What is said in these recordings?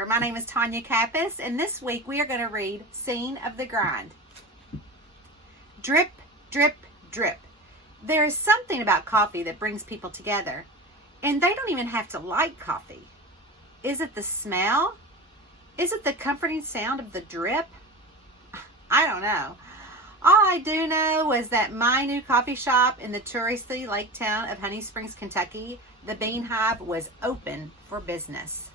chapter. My name is Tanya Kappas, and this week we are going to read Scene of the Grind. Drip, drip, drip. There is something about coffee that brings people together, and they don't even have to like coffee. Is it the smell? Is it the comforting sound of the drip? I don't know. All I do know is that my new coffee shop in the touristy lake town of Honey Springs, Kentucky, the Bean Hive, was open for business.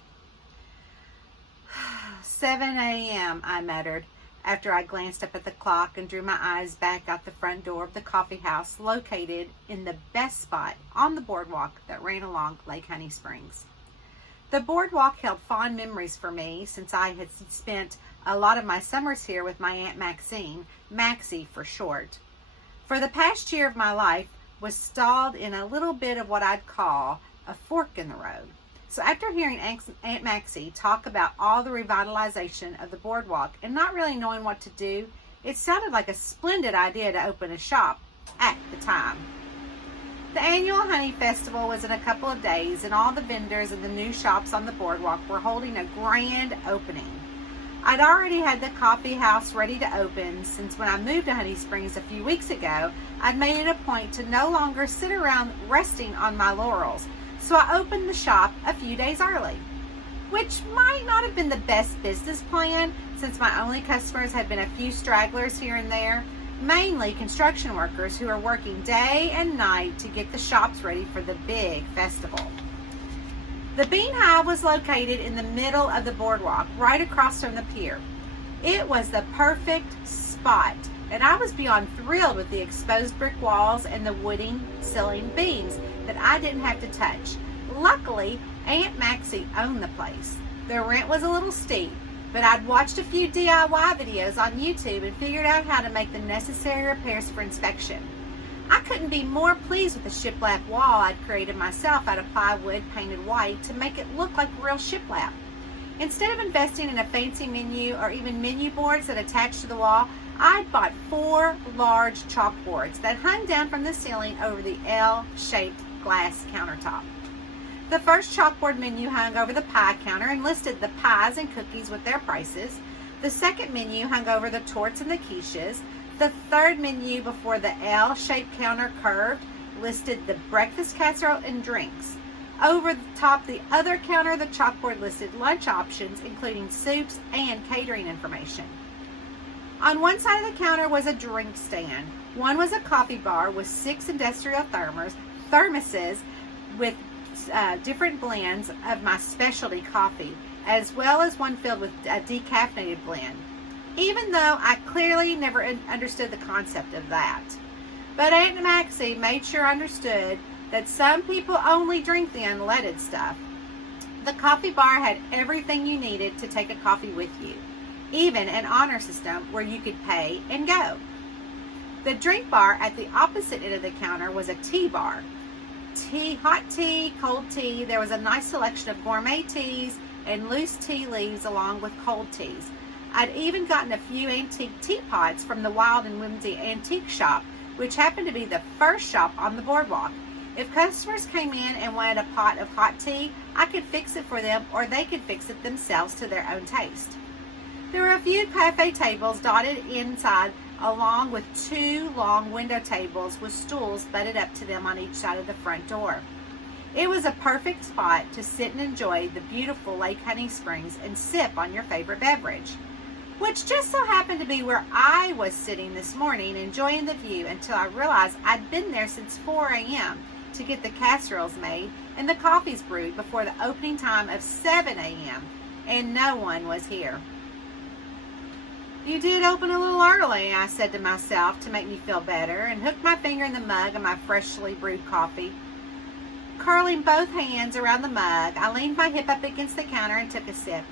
7 a.m., I muttered, after I glanced up at the clock and drew my eyes back out the front door of the coffee house located in the best spot on the boardwalk that ran along Lake Honey Springs. The boardwalk held fond memories for me since I had spent a lot of my summers here with my Aunt Maxine, Maxie for short. For the past year of my life was stalled in a little bit of what I'd call a fork in the road. So after hearing Aunt Maxie talk about all the revitalization of the boardwalk and not really knowing what to do, it sounded like a splendid idea to open a shop at the time. The annual Honey Festival was in a couple of days, and all the vendors and the new shops on the boardwalk were holding a grand opening. I'd already had the coffee house ready to open since when I moved to Honey Springs a few weeks ago, I'd made it a point to no longer sit around resting on my laurels. So I opened the shop a few days early, which might not have been the best business plan since my only customers had been a few stragglers here and there, mainly construction workers who are working day and night to get the shops ready for the big festival. The Bean Hive was located in the middle of the boardwalk, right across from the pier. It was the perfect spot, and I was beyond thrilled with the exposed brick walls and the wooden ceiling beams that I didn't have to touch. Luckily, Aunt Maxie owned the place. The rent was a little steep, but I'd watched a few DIY videos on YouTube and figured out how to make the necessary repairs for inspection. I couldn't be more pleased with the shiplap wall I'd created myself out of plywood painted white to make it look like real shiplap. Instead of investing in a fancy menu or even menu boards that attached to the wall, I'd bought 4 large chalkboards that hung down from the ceiling over the L-shaped glass countertop. The first chalkboard menu hung over the pie counter and listed the pies and cookies with their prices. The second menu hung over the torts and the quiches. The third menu before the L-shaped counter curved listed the breakfast casserole and drinks. Over the top the other counter, the chalkboard listed lunch options, including soups and catering information. On one side of the counter was a drink stand. One was a coffee bar with 6 industrial thermoses with different blends of my specialty coffee, as well as one filled with a decaffeinated blend, even though I clearly never understood the concept of that. But Aunt Maxie made sure I understood that some people only drink the unleaded stuff. The coffee bar had everything you needed to take a coffee with you, even an honor system where you could pay and go. The drink bar at the opposite end of the counter was a tea bar. Tea, hot tea, cold tea. There was a nice selection of gourmet teas and loose tea leaves along with cold teas. I'd even gotten a few antique teapots from the Wild and Whimsy Antique Shop, which happened to be the first shop on the boardwalk. If customers came in and wanted a pot of hot tea, I could fix it for them, or they could fix it themselves to their own taste. There were a few cafe tables dotted inside, along with 2 long window tables with stools butted up to them on each side of the front door. It was a perfect spot to sit and enjoy the beautiful Lake Honey Springs and sip on your favorite beverage, which just so happened to be where I was sitting this morning enjoying the view until I realized I'd been there since 4 a.m. to get the casseroles made and the coffees brewed before the opening time of 7 a.m. and no one was here. "You did open a little early," I said to myself to make me feel better, and hooked my finger in the mug of my freshly brewed coffee. Curling both hands around the mug, I leaned my hip up against the counter and took a sip.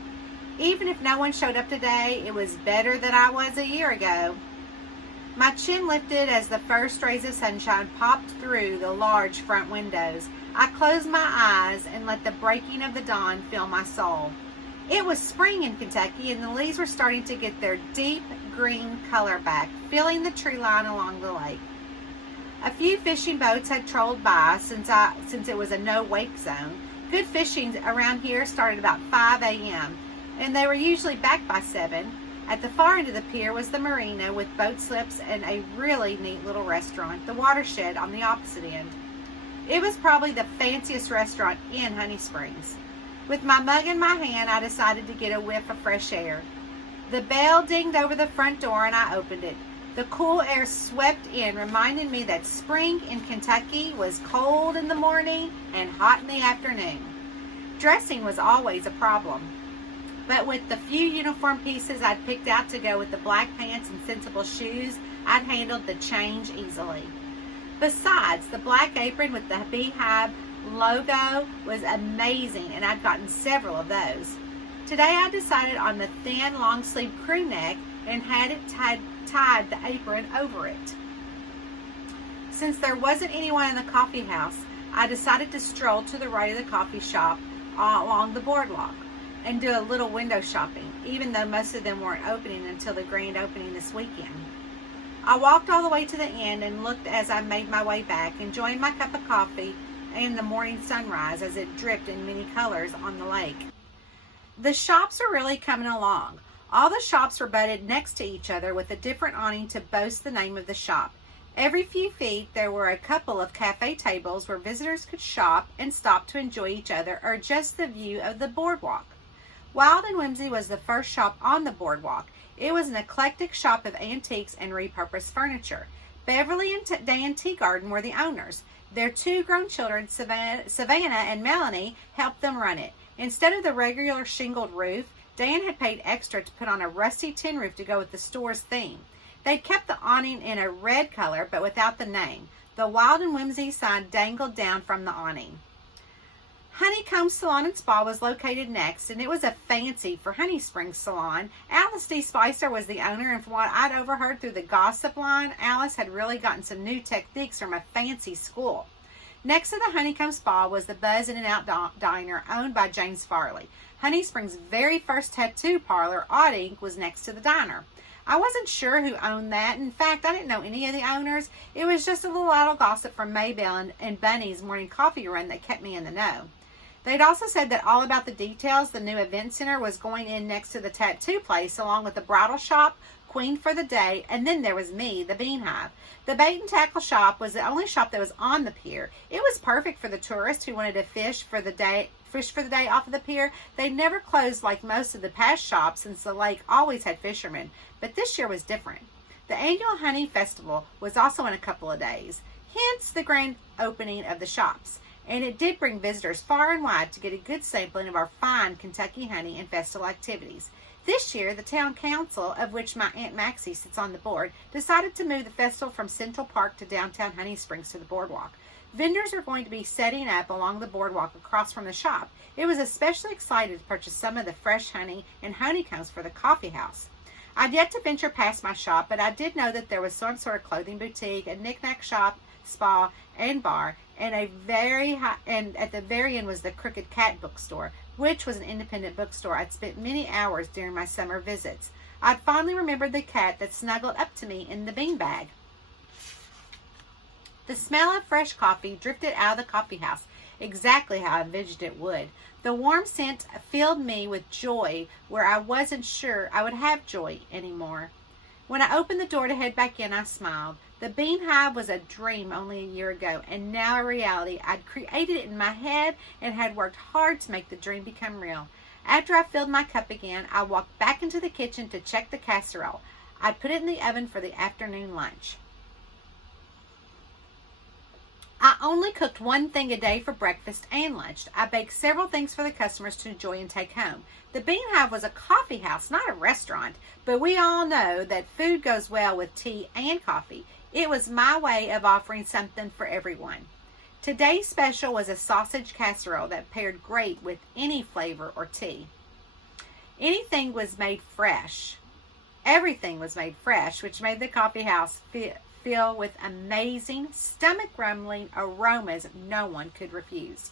Even if no one showed up today, it was better than I was a year ago. My chin lifted as the first rays of sunshine popped through the large front windows. I closed my eyes and let the breaking of the dawn fill my soul. It was spring in Kentucky, and the leaves were starting to get their deep green color back, filling the tree line along the lake. A few fishing boats had trolled by since it was a no-wake zone. Good fishing around here started about 5 a.m. and they were usually back by 7. At the far end of the pier was the marina with boat slips and a really neat little restaurant, the Watershed, on the opposite end. It was probably the fanciest restaurant in Honey Springs. With my mug in my hand, I decided to get a whiff of fresh air. The bell dinged over the front door and I opened it. The cool air swept in, reminding me that spring in Kentucky was cold in the morning and hot in the afternoon. Dressing was always a problem, but with the few uniform pieces I'd picked out to go with the black pants and sensible shoes, I'd handled the change easily. Besides, the black apron with the Beehive logo was amazing, and I'd gotten several of those. Today I decided on the thin, long-sleeve crew neck and had it tied the apron over it. Since there wasn't anyone in the coffee house, I decided to stroll to the right of the coffee shop along the boardwalk and do a little window shopping, even though most of them weren't opening until the grand opening this weekend. I walked all the way to the end and looked as I made my way back, enjoying my cup of coffee and the morning sunrise as it dripped in many colors on the lake. The shops are really coming along. All the shops were butted next to each other with a different awning to boast the name of the shop. Every few feet there were a couple of cafe tables where visitors could shop and stop to enjoy each other or just the view of the boardwalk. Wild and Whimsy was the first shop on the boardwalk. It was an eclectic shop of antiques and repurposed furniture. Beverly and Dan Teagarden were the owners. Their 2 grown children, Savannah and Melanie, helped them run it. Instead of the regular shingled roof, Dan had paid extra to put on a rusty tin roof to go with the store's theme. They'd kept the awning in a red color, but without the name. The Wild and Whimsy sign dangled down from the awning. Honeycomb Salon and Spa was located next, and it was a fancy for Honey Springs salon. Alice D. Spicer was the owner, and from what I'd overheard through the gossip line, Alice had really gotten some new techniques from a fancy school. Next to the Honeycomb Spa was the Buzz In-N-Out Diner, owned by James Farley. Honey Springs' very first tattoo parlor, Odd Ink, was next to the diner. I wasn't sure who owned that. In fact, I didn't know any of the owners. It was just a little idle gossip from Maybelle and Bunny's morning coffee run that kept me in the know. They'd also said that all about the details. The new event center was going in next to the tattoo place, along with the bridal shop, Queen for the Day, and then there was me, the Beehive. The bait and tackle shop was the only shop that was on the pier. It was perfect for the tourists who wanted to fish for the day off of the pier. They never closed like most of the past shops, since the lake always had fishermen, but this year was different. The annual Honey Festival was also in a couple of days, hence the grand opening of the shops. And it did bring visitors far and wide to get a good sampling of our fine Kentucky honey and festival activities. This year, the town council, of which my Aunt Maxie sits on the board, decided to move the festival from Central Park to downtown Honey Springs to the boardwalk. Vendors are going to be setting up along the boardwalk across from the shop. It was especially excited to purchase some of the fresh honey and honeycombs for the coffee house. I'd yet to venture past my shop, but I did know that there was some sort of clothing boutique, a knick-knack shop, spa, and bar, and at the very end was the Crooked Cat bookstore, which was an independent bookstore I'd spent many hours during my summer visits. I'd fondly remembered the cat that snuggled up to me in the beanbag. The smell of fresh coffee drifted out of the coffee house, exactly how I envisioned it would. The warm scent filled me with joy where I wasn't sure I would have joy anymore. When I opened the door to head back in, I smiled. The Beehive was a dream only a year ago, and now a reality. I'd created it in my head and had worked hard to make the dream become real. After I filled my cup again, I walked back into the kitchen to check the casserole. I'd put it in the oven for the afternoon lunch. I only cooked one thing a day for breakfast and lunch. I baked several things for the customers to enjoy and take home. The Beehive was a coffee house, not a restaurant, but we all know that food goes well with tea and coffee. It was my way of offering something for everyone. Today's special was a sausage casserole that paired great with any flavor or tea. Everything was made fresh, which made the coffee house fill with amazing, stomach-rumbling aromas no one could refuse.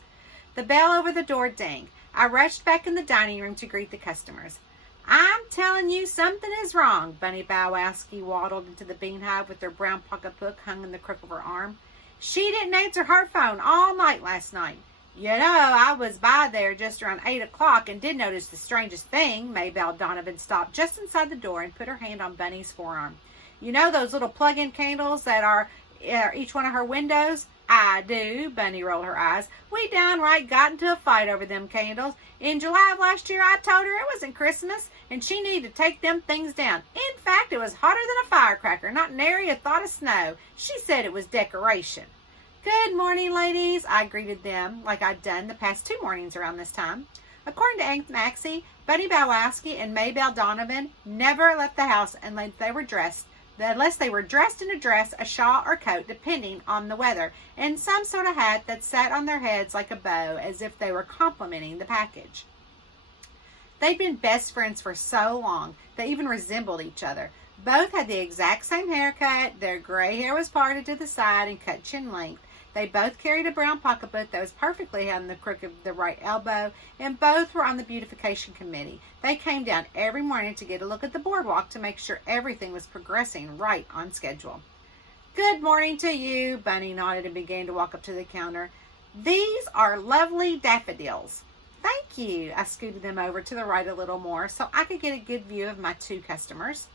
The bell over the door dinged. I rushed back in the dining room to greet the customers. "I'm telling you, something is wrong." Bunny Bowowski waddled into the Beehive with her brown pocketbook hung in the crook of her arm. "She didn't answer her phone all night last night. You know, I was by there just around 8 o'clock and did notice the strangest thing. Maybelle Donovan stopped just inside the door and put her hand on Bunny's forearm. You know those little plug-in candles that are each one of her windows? I do. Bunny rolled her eyes. We downright got into a fight over them candles. In July of last year, I told her it wasn't Christmas and she needed to take them things down. In fact, it was hotter than a firecracker, not nary a thought of snow. She said it was decoration. Good morning, ladies. I greeted them like I'd done the past 2 mornings around this time. According to Aunt Maxie, Bunny Bowowski and Maybelle Donovan never left the house unless they were dressed in a dress, a shawl, or coat, depending on the weather, and some sort of hat that sat on their heads like a bow, as if they were complimenting the package. They'd been best friends for so long, they even resembled each other. Both had the exact same haircut, their gray hair was parted to the side and cut chin length. They both carried a brown pocketbook that was perfectly on the crook of the right elbow, and both were on the beautification committee. They came down every morning to get a look at the boardwalk to make sure everything was progressing right on schedule. Good morning to you, Bunny nodded and began to walk up to the counter. These are lovely daffodils. Thank you. I scooted them over to the right a little more so I could get a good view of my 2 customers.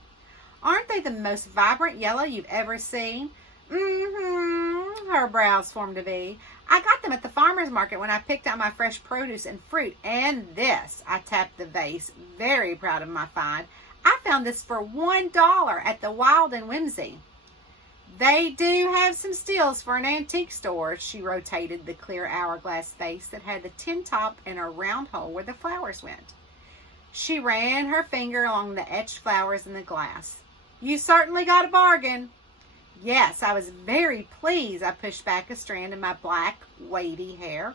Aren't they the most vibrant yellow you've ever seen? Her brows formed a V. I got them at the farmer's market when I picked out my fresh produce and fruit. And this, I tapped the vase, very proud of my find. I found this for $1 at the Wild and Whimsy. They do have some steals for an antique store. She rotated the clear hourglass vase that had the tin top and a round hole where the flowers went. She ran her finger along the etched flowers in the glass. You certainly got a bargain. Yes, I was very pleased. I pushed back a strand of my black, wavy hair.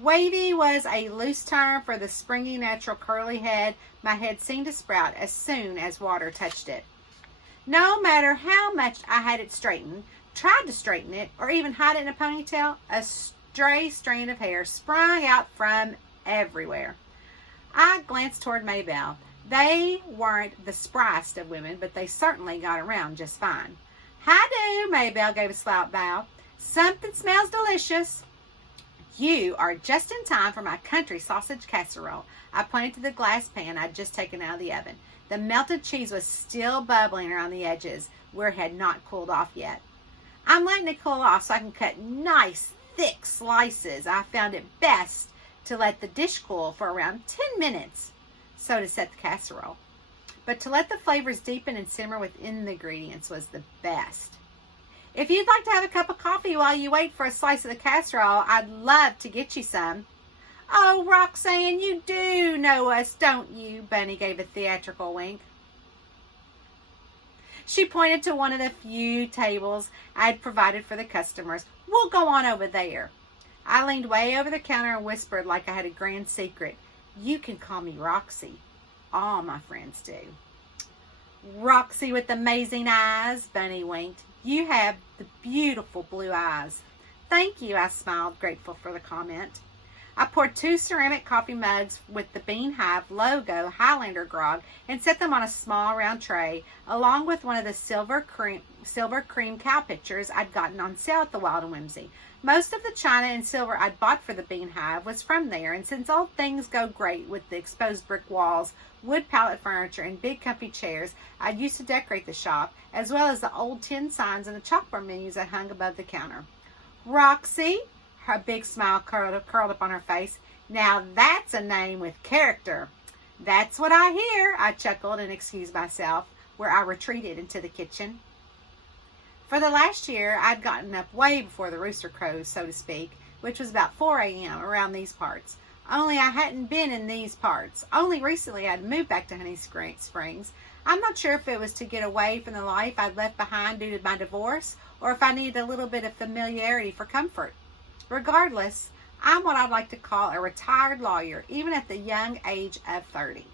Wavy was a loose term for the springy, natural curly head my head seemed to sprout as soon as water touched it. No matter how much I had it straightened, tried to straighten it, or even hide it in a ponytail, a stray strand of hair sprung out from everywhere. I glanced toward Maybelle. They weren't the spryest of women, but they certainly got around just fine. Hi-do, Maybelle gave a slight bow. Something smells delicious. You are just in time for my country sausage casserole. I pointed to the glass pan I'd just taken out of the oven. The melted cheese was still bubbling around the edges, where it had not cooled off yet. I'm letting it cool off so I can cut nice, thick slices. I found it best to let the dish cool for around 10 minutes. So to set the casserole. But to let the flavors deepen and simmer within the ingredients was the best. If you'd like to have a cup of coffee while you wait for a slice of the casserole, I'd love to get you some. Oh, Roxanne, you do know us, don't you? Bunny gave a theatrical wink. She pointed to one of the few tables I'd provided for the customers. We'll go on over there. I leaned way over the counter and whispered like I had a grand secret. You can call me Roxy. All my friends do. Roxy with amazing eyes, Bunny winked. You have the beautiful blue eyes. Thank you, I smiled, grateful for the comment. I poured 2 ceramic coffee mugs with the Bean Hive logo Highlander grog and set them on a small round tray, along with one of the silver cream cow pitchers I'd gotten on sale at the Wild and Whimsy. Most of the china and silver I'd bought for the Bean Hive was from there, and since old things go great with the exposed brick walls, wood pallet furniture, and big comfy chairs I'd used to decorate the shop, as well as the old tin signs and the chalkboard menus that hung above the counter. Roxy, her big smile curled up on her face. Now that's a name with character. That's what I hear, I chuckled and excused myself, where I retreated into the kitchen. For the last year, I'd gotten up way before the rooster crows, so to speak, which was about 4 a.m. around these parts. Only I hadn't been in these parts. Only recently I'd moved back to Honey Springs. I'm not sure if it was to get away from the life I'd left behind due to my divorce, or if I needed a little bit of familiarity for comfort. Regardless, I'm what I'd like to call a retired lawyer, even at the young age of 30.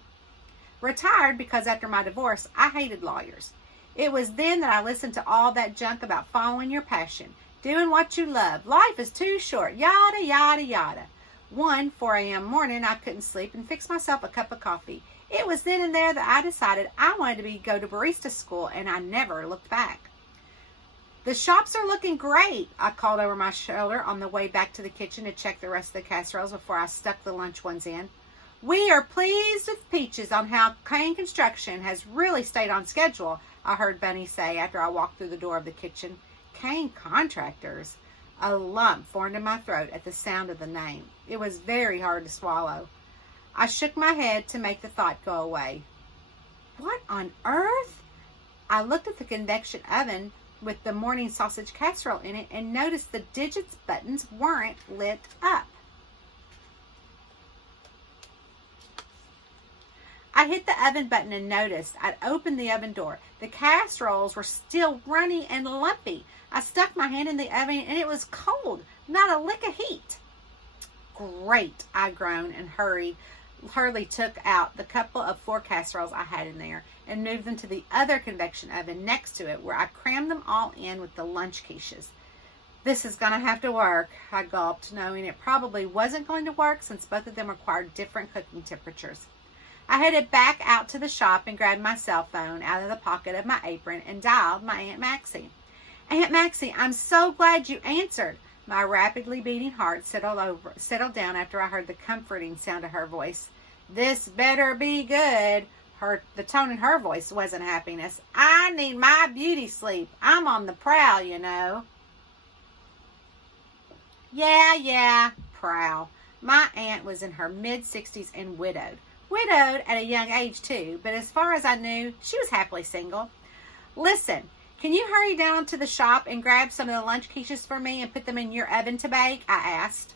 Retired because after my divorce, I hated lawyers. It was then that I listened to all that junk about following your passion, doing what you love. Life is too short, yada, yada, yada. One 4 a.m. morning, I couldn't sleep and fixed myself a cup of coffee. It was then and there that I decided I wanted to go to barista school, and I never looked back. "The shops are looking great," I called over my shoulder on the way back to the kitchen to check the rest of the casseroles before I stuck the lunch ones in. "We are pleased with Peaches on how Kane Construction has really stayed on schedule," I heard Bunny say after I walked through the door of the kitchen. Kane Contractors. A lump formed in my throat at the sound of the name. It was very hard to swallow. I shook my head to make the thought go away. What on earth? I looked at the convection oven with the morning sausage casserole in it and noticed the digits buttons weren't lit up. I hit the oven button and noticed I'd opened the oven door. The casseroles were still runny and lumpy. I stuck my hand in the oven and it was cold, not a lick of heat. "Great," I groaned and hurriedly took out the couple of 4 casseroles I had in there and moved them to the other convection oven next to it, where I crammed them all in with the lunch quiches. "This is going to have to work," I gulped, knowing it probably wasn't going to work since both of them required different cooking temperatures. I headed back out to the shop and grabbed my cell phone out of the pocket of my apron and dialed my Aunt Maxie. "Aunt Maxie, I'm so glad you answered." My rapidly beating heart settled down after I heard the comforting sound of her voice. "This better be good." The tone in her voice wasn't happiness. "I need my beauty sleep. I'm on the prowl, you know." Yeah, prowl. My aunt was in her mid-60s and widowed. Widowed at a young age, too, but as far as I knew, she was happily single. "Listen, can you hurry down to the shop and grab some of the lunch quiches for me and put them in your oven to bake?" I asked.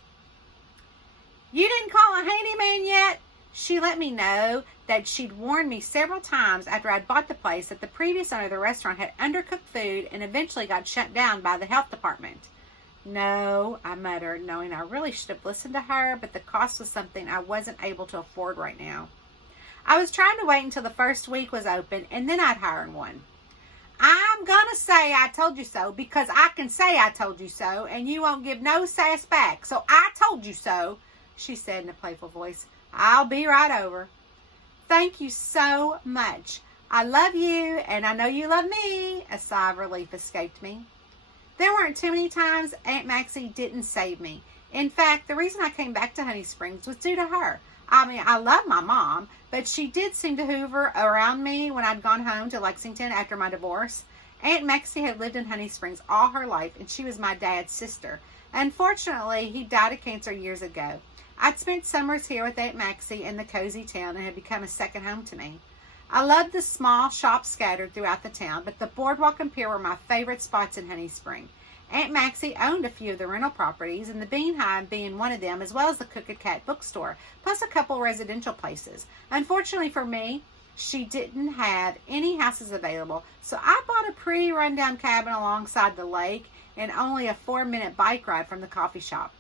"You didn't call a handyman yet?" She let me know that she'd warned me several times after I'd bought the place that the previous owner of the restaurant had undercooked food and eventually got shut down by the health department. "No," I muttered, knowing I really should have listened to her, but the cost was something I wasn't able to afford right now. I was trying to wait until the first week was open, and then I'd hire one. "I'm gonna say I told you so because I can say I told you so, and you won't give no sass back, so I told you so," she said in a playful voice. "I'll be right over." "Thank you so much. I love you, and I know you love me." A sigh of relief escaped me. There weren't too many times Aunt Maxie didn't save me. In fact, the reason I came back to Honey Springs was due to her. I mean, I love my mom, but she did seem to hoover around me when I'd gone home to Lexington after my divorce. Aunt Maxie had lived in Honey Springs all her life, and she was my dad's sister. Unfortunately, he died of cancer years ago. I'd spent summers here with Aunt Maxie in the cozy town and had become a second home to me. I loved the small shops scattered throughout the town, but the boardwalk and pier were my favorite spots in Honey Spring. Aunt Maxie owned a few of the rental properties, and the Bean Hive being one of them, as well as the Cook and Cat bookstore, plus a couple residential places. Unfortunately for me, she didn't have any houses available, so I bought a pretty rundown cabin alongside the lake and only a 4-minute bike ride from the coffee shop.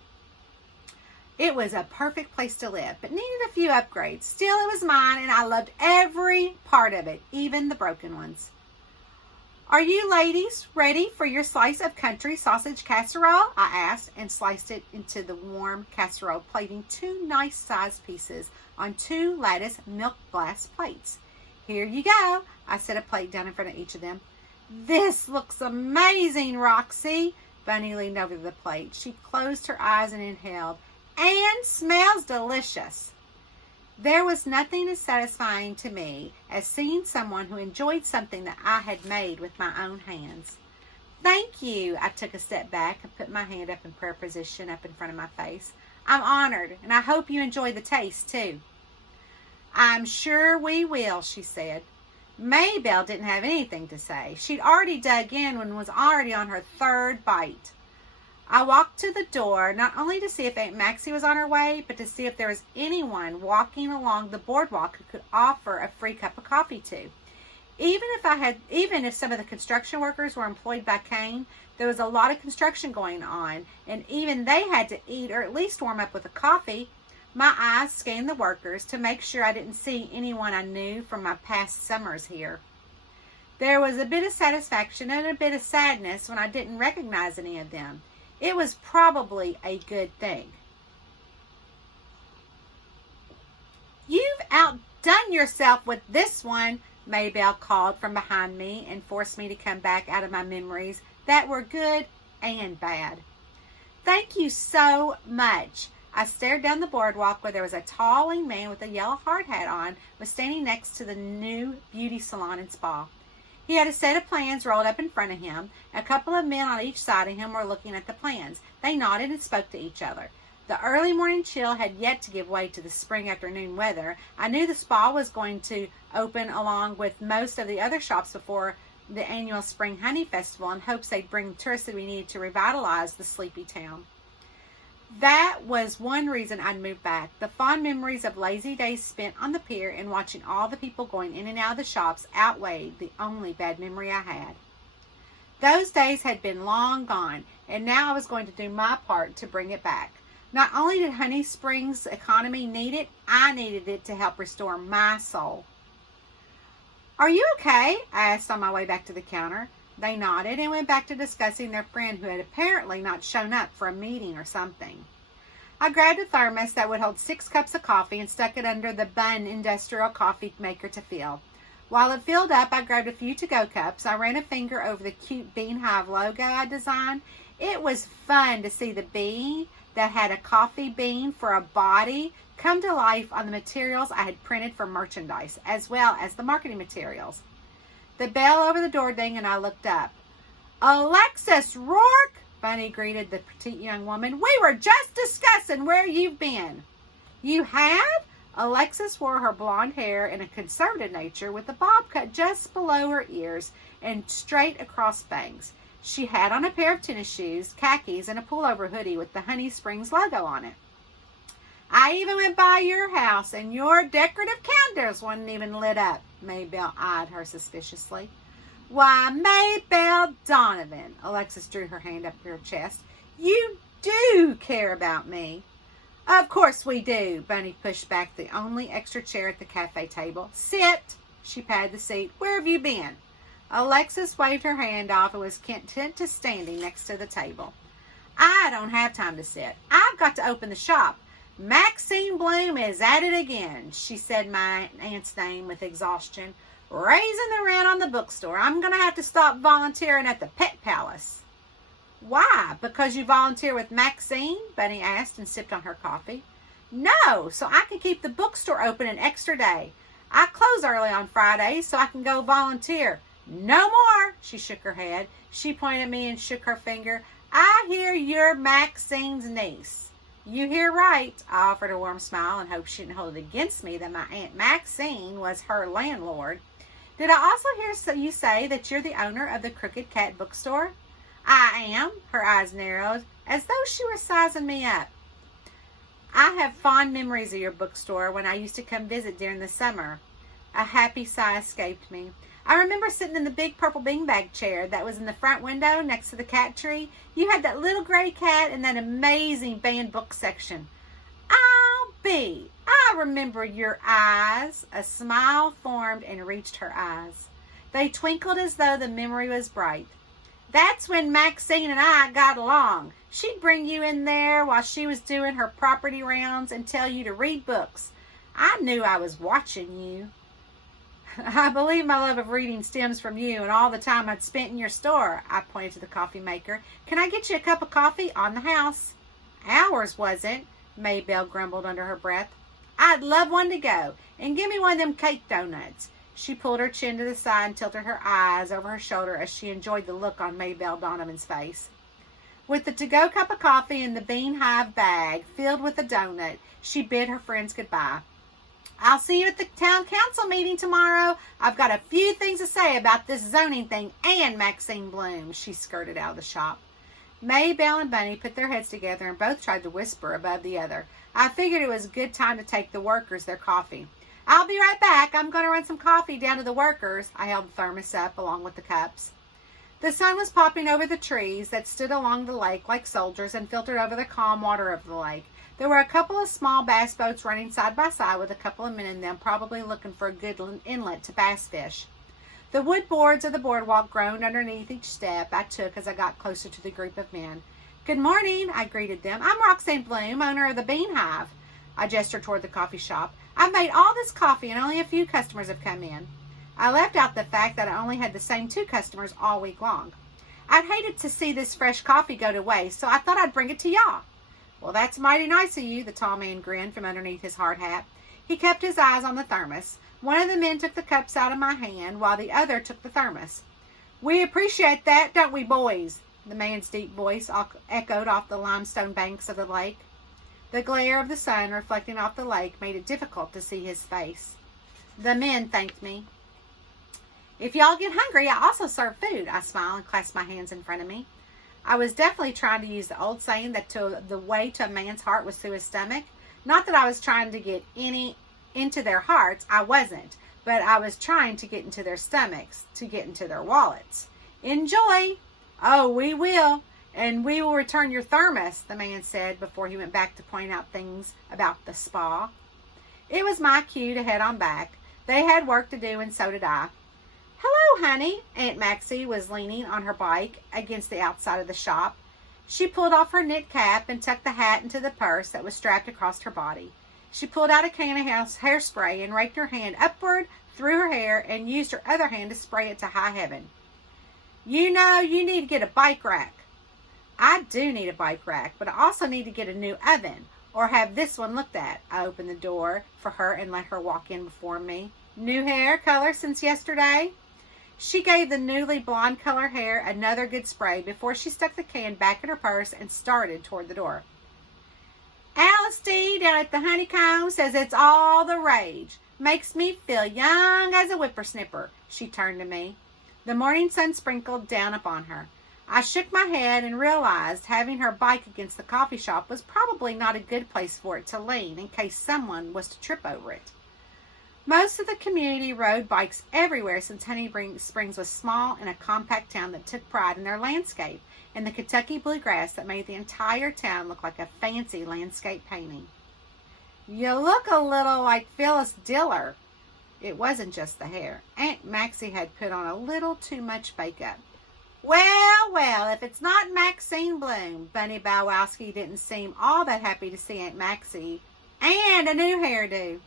It was a perfect place to live, but needed a few upgrades. Still, it was mine, and I loved every part of it, even the broken ones. "Are you ladies ready for your slice of country sausage casserole?" I asked, and sliced it into the warm casserole, plating 2 nice-sized pieces on 2 lattice milk glass plates. "Here you go." I set a plate down in front of each of them. "This looks amazing, Roxy." Bunny leaned over the plate. She closed her eyes and inhaled. "And smells delicious." There was nothing as satisfying to me as seeing someone who enjoyed something that I had made with my own hands. "Thank you." I took a step back and put my hand up in prayer position up in front of my face. "I'm honored, and I hope you enjoy the taste, too." "I'm sure we will," she said. Maybelle didn't have anything to say. She'd already dug in and was already on her 3rd bite. I walked to the door, not only to see if Aunt Maxie was on her way, but to see if there was anyone walking along the boardwalk who could offer a free cup of coffee to. Even if some of the construction workers were employed by Kane, there was a lot of construction going on, and even they had to eat or at least warm up with a coffee. My eyes scanned the workers to make sure I didn't see anyone I knew from my past summers here. There was a bit of satisfaction and a bit of sadness when I didn't recognize any of them. It was probably a good thing. "You've outdone yourself with this one," Maybelle called from behind me and forced me to come back out of my memories that were good and bad. Thank you so much. I stared down the boardwalk where there was a tall lean man with a yellow hard hat on, was standing next to the new beauty salon and spa. He had a set of plans rolled up in front of him. A couple of men on each side of him were looking at the plans. They nodded and spoke to each other. The early morning chill had yet to give way to the spring afternoon weather. I knew the spa was going to open along with most of the other shops before the annual Spring Honey Festival in hopes they'd bring the tourists that we needed to revitalize the sleepy town. That was one reason I'd moved back. The fond memories of lazy days spent on the pier and watching all the people going in and out of the shops outweighed the only bad memory I had. Those days had been long gone, and now I was going to do my part to bring it back. Not only did Honey Springs' economy need it, I needed it to help restore my soul. Are you okay? I asked on my way back to the counter. They nodded and went back to discussing their friend who had apparently not shown up for a meeting or something. I grabbed a thermos that would hold 6 cups of coffee and stuck it under the Bunn industrial coffee maker to fill. While it filled up, I grabbed a few to-go cups. I ran a finger over the cute Bean Hive logo I designed. It was fun to see the bee that had a coffee bean for a body come to life on the materials I had printed for merchandise, as well as the marketing materials. The bell over the door dinged and I looked up. Alexis Rourke, Bunny greeted the petite young woman. We were just discussing where you've been. You have? Alexis wore her blonde hair in a conservative nature with a bob cut just below her ears and straight across bangs. She had on a pair of tennis shoes, khakis, and a pullover hoodie with the Honey Springs logo on it. I even went by your house, and your decorative candles wasn't even lit up. Maybelle eyed her suspiciously. Why, Maybelle Donovan, Alexis drew her hand up to her chest. You do care about me. Of course we do. Bunny pushed back the only extra chair at the cafe table. Sit. She patted the seat. Where have you been? Alexis waved her hand off and was content to standing next to the table. I don't have time to sit. I've got to open the shop. Maxine Bloom is at it again, she said my aunt's name with exhaustion. Raising the rent on the bookstore. I'm going to have to stop volunteering at the Pet Palace. Why? Because you volunteer with Maxine? Bunny asked and sipped on her coffee. No, so I can keep the bookstore open an extra day. I close early on Fridays so I can go volunteer. No more, she shook her head. She pointed at me and shook her finger. I hear you're Maxine's niece. You hear right. I offered a warm smile and hoped she didn't hold it against me that my Aunt Maxine was her landlord. Did I also hear you say that you're the owner of the Crooked Cat bookstore? I am. Her eyes narrowed, as though she were sizing me up. I have fond memories of your bookstore when I used to come visit during the summer. A happy sigh escaped me. I remember sitting in the big purple beanbag chair that was in the front window next to the cat tree. You had that little gray cat and that amazing banned book section. I remember your eyes. A smile formed and reached her eyes. They twinkled as though the memory was bright. That's when Maxine and I got along. She'd bring you in there while she was doing her property rounds and tell you to read books. I knew I was watching you. I believe my love of reading stems from you and all the time I'd spent in your store. I pointed to the coffee maker. Can I get you a cup of coffee? On the house. Ours wasn't, Maybelle grumbled under her breath. I'd love one to go. And give me one of them cake donuts. She pulled her chin to the side and tilted her eyes over her shoulder as she enjoyed the look on Maybelle Donovan's face. With the to-go cup of coffee and the Bean Hive bag filled with a donut, she bid her friends goodbye. I'll see you at the town council meeting tomorrow. I've got a few things to say about this zoning thing and Maxine Bloom. She skirted out of the shop. Maybelle and Bunny put their heads together and both tried to whisper above the other. I figured it was a good time to take the workers their coffee. I'll be right back. I'm going to run some coffee down to the workers. I held the thermos up along with the cups. The sun was popping over the trees that stood along the lake like soldiers and filtered over the calm water of the lake. There were a couple of small bass boats running side by side with a couple of men in them, probably looking for a good inlet to bass fish. The wood boards of the boardwalk groaned underneath each step I took as I got closer to the group of men. Good morning, I greeted them. I'm Roxanne Bloom, owner of the Bean Hive. I gestured toward the coffee shop. I've made all this coffee and only a few customers have come in. I left out the fact that I only had the same 2 customers all week long. I'd hated to see this fresh coffee go to waste, so I thought I'd bring it to y'all. Well, that's mighty nice of you, the tall man grinned from underneath his hard hat. He kept his eyes on the thermos. One of the men took the cups out of my hand, while the other took the thermos. We appreciate that, don't we, boys? The man's deep voice echoed off the limestone banks of the lake. The glare of the sun reflecting off the lake made it difficult to see his face. The men thanked me. If y'all get hungry, I also serve food, I smiled and clasped my hands in front of me. I was definitely trying to use the old saying that the way to a man's heart was through his stomach. Not that I was trying to get into their hearts, I wasn't, but I was trying to get into their stomachs, to get into their wallets. Enjoy! Oh, we will, and we will return your thermos, the man said before he went back to point out things about the spa. It was my cue to head on back. They had work to do, and so did I. Hello, honey. Aunt Maxie was leaning on her bike against the outside of the shop. She pulled off her knit cap and tucked the hat into the purse that was strapped across her body. She pulled out a can of hairspray and raked her hand upward through her hair and used her other hand to spray it to high heaven. You know, you need to get a bike rack. I do need a bike rack, but I also need to get a new oven or have this one looked at. I opened the door for her and let her walk in before me. New hair color since yesterday? She gave the newly blonde color hair another good spray before she stuck the can back in her purse and started toward the door. Alice D. down at the Honeycomb says it's all the rage. Makes me feel young as a whippersnipper. She turned to me. The morning sun sprinkled down upon her. I shook my head and realized having her bike against the coffee shop was probably not a good place for it to lean in case someone was to trip over it. Most of the community rode bikes everywhere since Honey Springs was small and a compact town that took pride in their landscape and the Kentucky bluegrass that made the entire town look like a fancy landscape painting. You look a little like Phyllis Diller. It wasn't just the hair. Aunt Maxie had put on a little too much makeup. Well, if it's not Maxine Bloom. Bunny Bowowski didn't seem all that happy to see Aunt Maxie. And a new hairdo.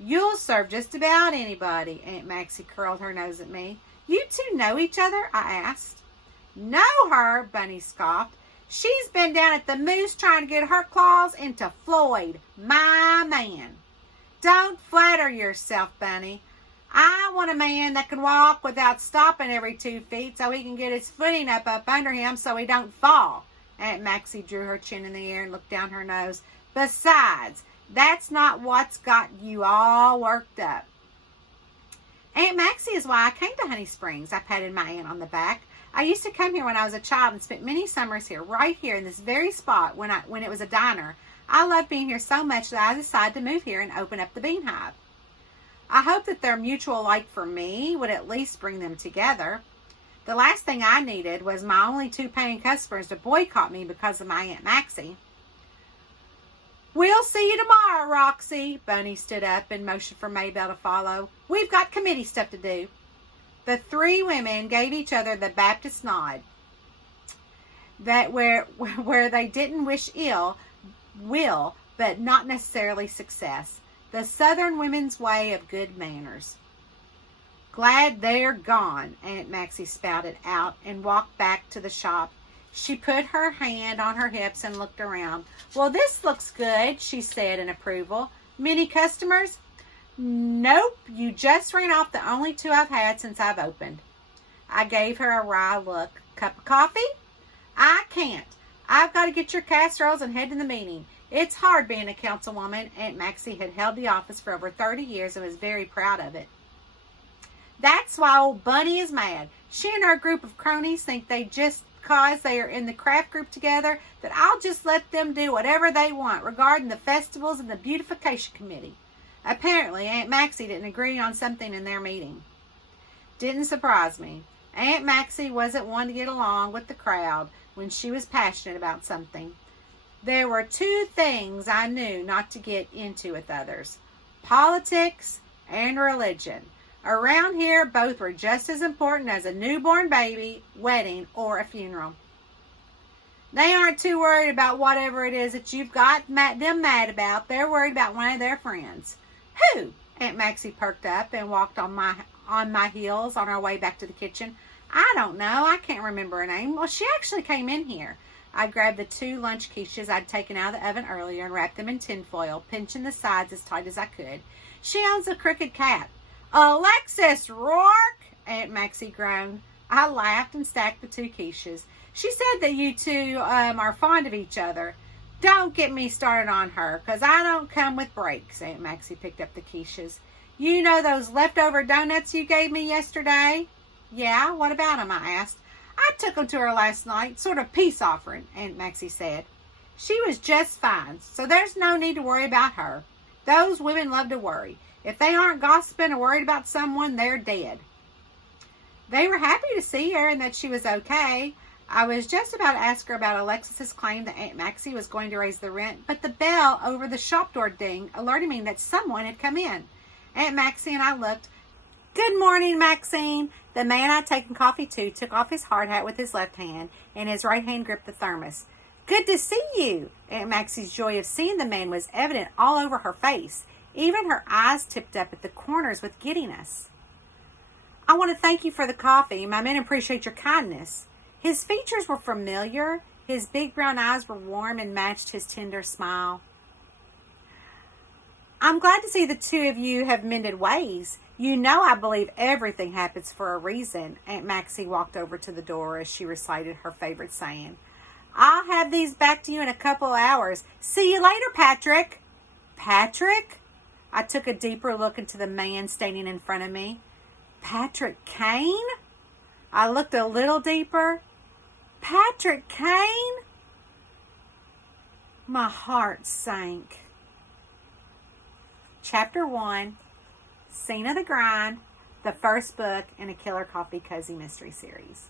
You'll serve just about anybody. Aunt Maxie curled her nose at me. You two know each other? I asked. Know her? Bunny scoffed. She's been down at the Moose trying to get her claws into Floyd, my man. Don't flatter yourself, Bunny. I want a man that can walk without stopping every 2 feet so he can get his footing up under him so he don't fall. Aunt Maxie drew her chin in the air and looked down her nose. Besides, that's not what's got you all worked up. Aunt Maxie is why I came to Honey Springs. I patted my aunt on the back. I used to come here when I was a child and spent many summers here, right here in this very spot when it was a diner. I love being here so much that I decided to move here and open up the Bean Hive. I hope that their mutual like for me would at least bring them together. The last thing I needed was my only 2 paying customers to boycott me because of my Aunt Maxie. We'll see you tomorrow, Roxy. Bunny stood up and motioned for Maybelle to follow. We've got committee stuff to do. The 3 women gave each other the Baptist nod, that where they didn't wish will, but not necessarily success. The Southern women's way of good manners. Glad they're gone, Aunt Maxie spouted out and walked back to the shop. She put her hand on her hips and looked around. Well, this looks good, she said in approval. Many customers? Nope, you just ran off the only 2 I've had since I've opened. I gave her a wry look. Cup of coffee? I can't. I've got to get your casseroles and head to the meeting. It's hard being a councilwoman. Aunt Maxie had held the office for over 30 years and was very proud of it. That's why old Bunny is mad. She and her group of cronies think they just because they are in the craft group together that I'll just let them do whatever they want regarding the festivals and the beautification committee. Apparently, Aunt Maxie didn't agree on something in their meeting. Didn't surprise me. Aunt Maxie wasn't one to get along with the crowd when she was passionate about something. There were 2 things I knew not to get into with others: politics and religion. Around here, both were just as important as a newborn baby, wedding, or a funeral. They aren't too worried about whatever it is that you've got them mad about. They're worried about one of their friends. Who? Aunt Maxie perked up and walked on on my heels on our way back to the kitchen. I don't know. I can't remember her name. Well, she actually came in here. I grabbed the 2 lunch quiches I'd taken out of the oven earlier and wrapped them in tinfoil, pinching the sides as tight as I could. She owns a crooked cat. Alexis Rourke! Aunt Maxie groaned. I laughed and stacked the 2 quiches. She said that you two are fond of each other. Don't get me started on her, 'cause I don't come with breaks. Aunt Maxie picked up the quiches. You know those leftover donuts you gave me yesterday? Yeah, what about them? I asked. I took them to her last night, sort of peace offering, Aunt Maxie said. She was just fine, so there's no need to worry about her. Those women love to worry. If they aren't gossiping or worried about someone, they're dead. They were happy to see her and that she was okay. I was just about to ask her about Alexis's claim that Aunt Maxie was going to raise the rent, but the bell over the shop door dinged, alerting me that someone had come in. Aunt Maxie and I looked. Good morning, Maxine. The man I'd taken coffee to took off his hard hat with his left hand, and his right hand gripped the thermos. Good to see you. Aunt Maxie's joy of seeing the man was evident all over her face. Even her eyes tipped up at the corners with giddiness. I want to thank you for the coffee. My men appreciate your kindness. His features were familiar. His big brown eyes were warm and matched his tender smile. I'm glad to see the 2 of you have mended ways. You know I believe everything happens for a reason. Aunt Maxie walked over to the door as she recited her favorite saying. I'll have these back to you in a couple of hours. See you later, Patrick. Patrick? I took a deeper look into the man standing in front of me. Patrick Kane? I looked a little deeper. Patrick Kane? My heart sank. Chapter 1, Scene of the Grind, the first book in a Killer Coffee Cozy Mystery series.